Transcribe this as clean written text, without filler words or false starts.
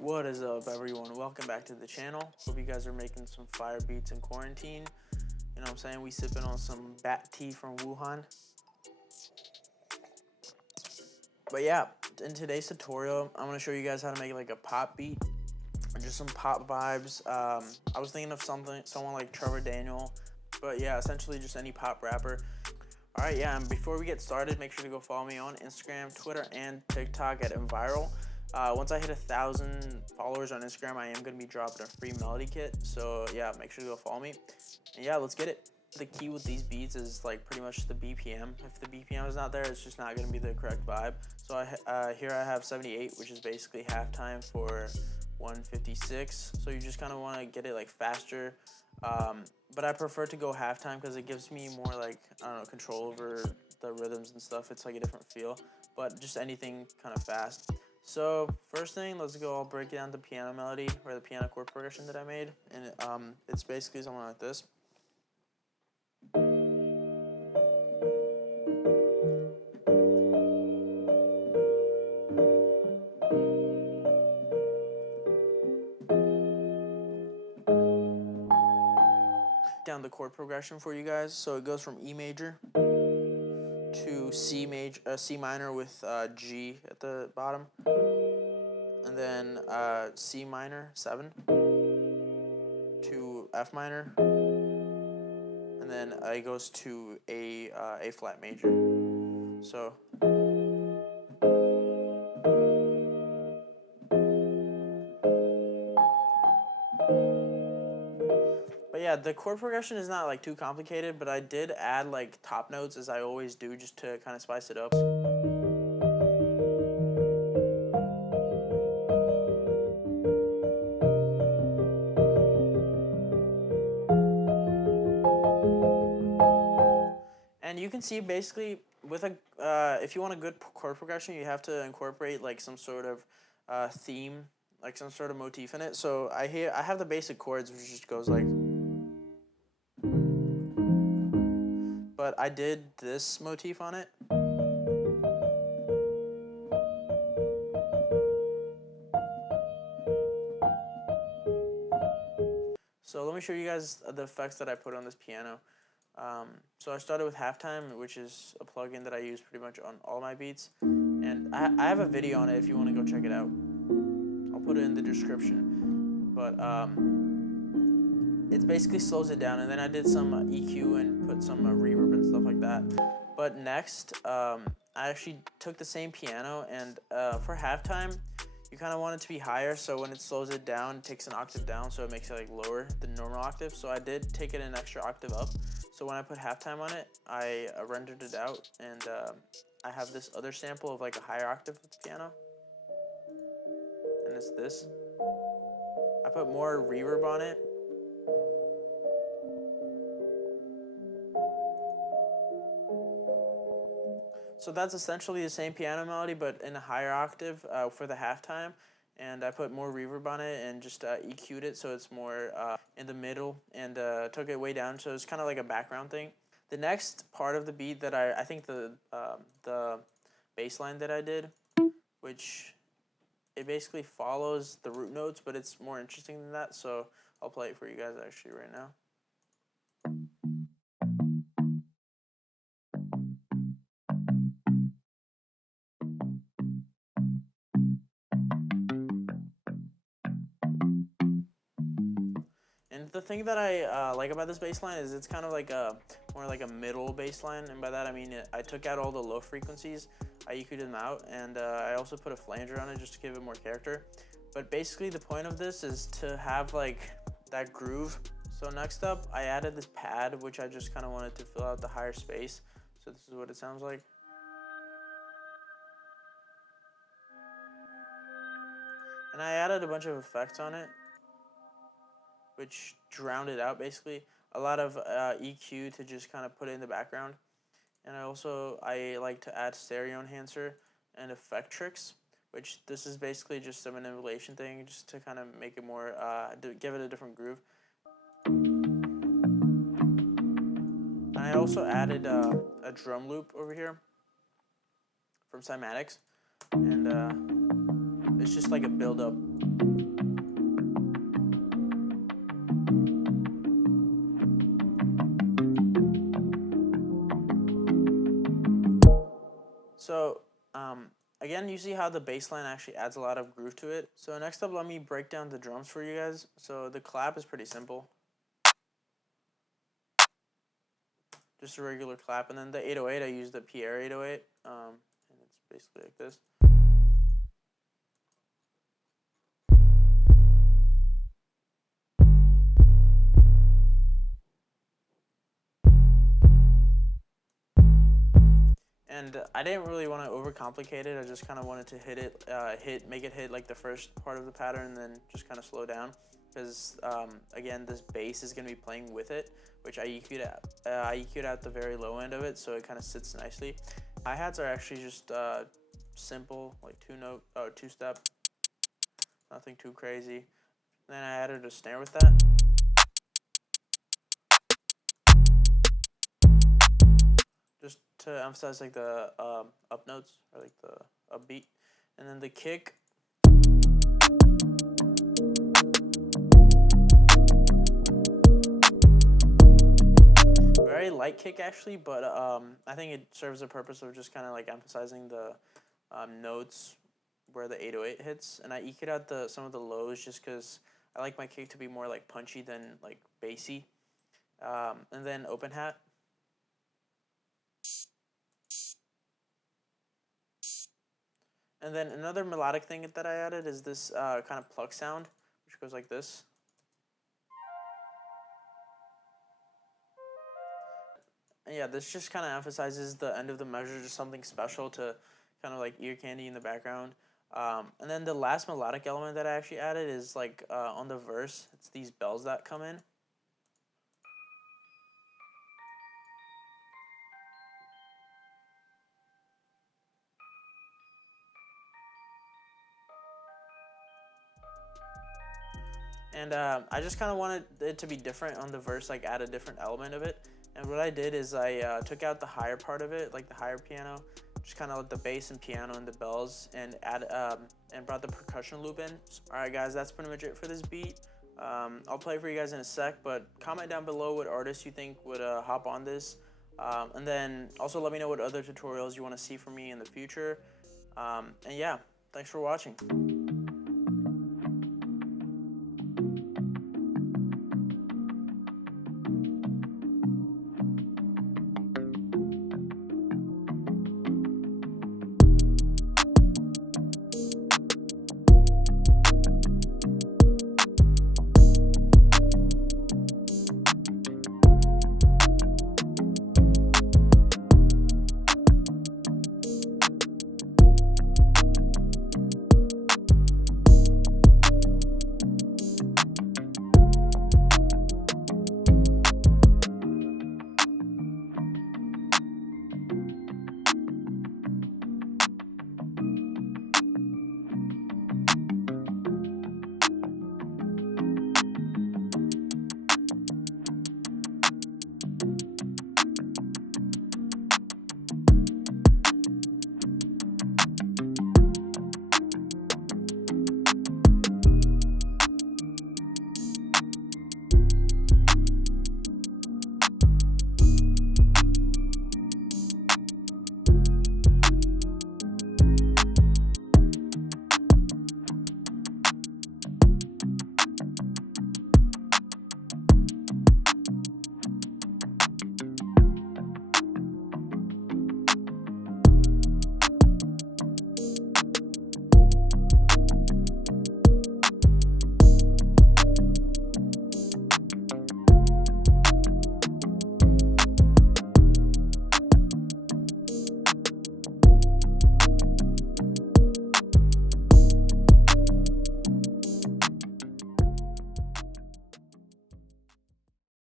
What is up, everyone? Welcome back to the channel. Hope you guys are making some fire beats in quarantine. You know what I'm saying? We sipping on some bat tea from Wuhan. But yeah, in today's tutorial, I'm gonna show you guys how to make like a pop beat, or just some pop vibes. I was thinking of someone like Trevor Daniel, but yeah, essentially just any pop rapper. All right, yeah, and before we get started, make sure to go follow me on Instagram, Twitter, and TikTok at inquires. Once I hit 1,000 followers on Instagram, I am going to be dropping a free melody kit. So yeah, make sure to go follow me. And yeah, let's get it. The key with these beats is like pretty much the BPM. If the BPM is not there, it's just not going to be the correct vibe. So here I have 78, which is basically halftime for 156. So you just kind of want to get it like faster. But I prefer to go halftime because it gives me more like, I don't know, control over the rhythms and stuff. It's like a different feel, but just anything kind of fast. So first thing, let's go, I'll break down the piano melody or the piano chord progression that I made. And it's basically something like this. Down the chord progression for you guys. So it goes from E major to C minor with G at the bottom, and then C minor 7 to F minor, and then it goes to A flat major. So yeah, the chord progression is not like too complicated, but I did add like top notes as I always do just to kind of spice it up. And you can see basically with if you want a good chord progression, you have to incorporate like some sort of theme, like some sort of motif in it. So I have the basic chords, which just goes like. But I did this motif on it. So let me show you guys the effects that I put on this piano. So I started with halftime, which is a plugin that I use pretty much on all my beats. And I have a video on it if you want to go check it out. I'll put it in the description. But it basically slows it down. And then I did some EQ and put some reverb and stuff like that. But next, I actually took the same piano, and for halftime, you kind of want it to be higher, so when it slows it down, it takes an octave down, so it makes it like lower than normal octave. So I did take it an extra octave up. So when I put halftime on it, I rendered it out, and I have this other sample of like a higher octave with the piano, and it's this. I put more reverb on it. So that's essentially the same piano melody, but in a higher octave for the halftime. And I put more reverb on it and just EQ'd it so it's more in the middle, and took it way down so it's kind of like a background thing. The next part of the beat that I think the bassline that I did, which it basically follows the root notes, but it's more interesting than that. So I'll play it for you guys actually right now. And the thing that I like about this bass line is it's kind of like more like a middle bass line, and by that I mean I took out all the low frequencies, I EQ'd them out, and I also put a flanger on it just to give it more character. But basically the point of this is to have like that groove. So next up, I added this pad, which I just kind of wanted to fill out the higher space. So this is what it sounds like. And I added a bunch of effects on it, which drowned it out basically. A lot of EQ to just kind of put it in the background. And I like to add stereo enhancer and effect tricks, which this is basically just a manipulation thing, just to kind of make it more, give it a different groove. And I also added a drum loop over here from Cymatics, and it's it's just like a build up. So again, you see how the bass line actually adds a lot of groove to it. So next up, let me break down the drums for you guys. So the clap is pretty simple. Just a regular clap. And then the 808, I use the Pierre 808. And it's basically like this. And I didn't really want to overcomplicate it. I just kind of wanted to make it hit like the first part of the pattern, and then just kind of slow down. Because again, this bass is going to be playing with it, which I EQ'd out. I EQ'd out the very low end of it, so it kind of sits nicely. Hi-hats are actually just simple, like two-step, nothing too crazy. Then I added a snare with that. Just to emphasize like the up notes, or like the upbeat. And then the kick. Very light kick actually, but I think it serves the purpose of just kind of like emphasizing the notes where the 808 hits. And I EQ'd out some of the lows just because I like my kick to be more like punchy than like bassy. And then open hat. And then another melodic thing that I added is this kind of pluck sound, which goes like this. And yeah, this just kind of emphasizes the end of the measure, just something special to kind of like ear candy in the background. And then the last melodic element that I actually added is like on the verse, it's these bells that come in. And I just kind of wanted it to be different on the verse, like add a different element of it. And what I did is I took out the higher part of it, like the higher piano, just kind of let the bass and piano and the bells, and and brought the percussion loop in. All right, guys, that's pretty much it for this beat. I'll play for you guys in a sec, but comment down below what artists you think would hop on this. And then also let me know what other tutorials you want to see from me in the future. And yeah, thanks for watching.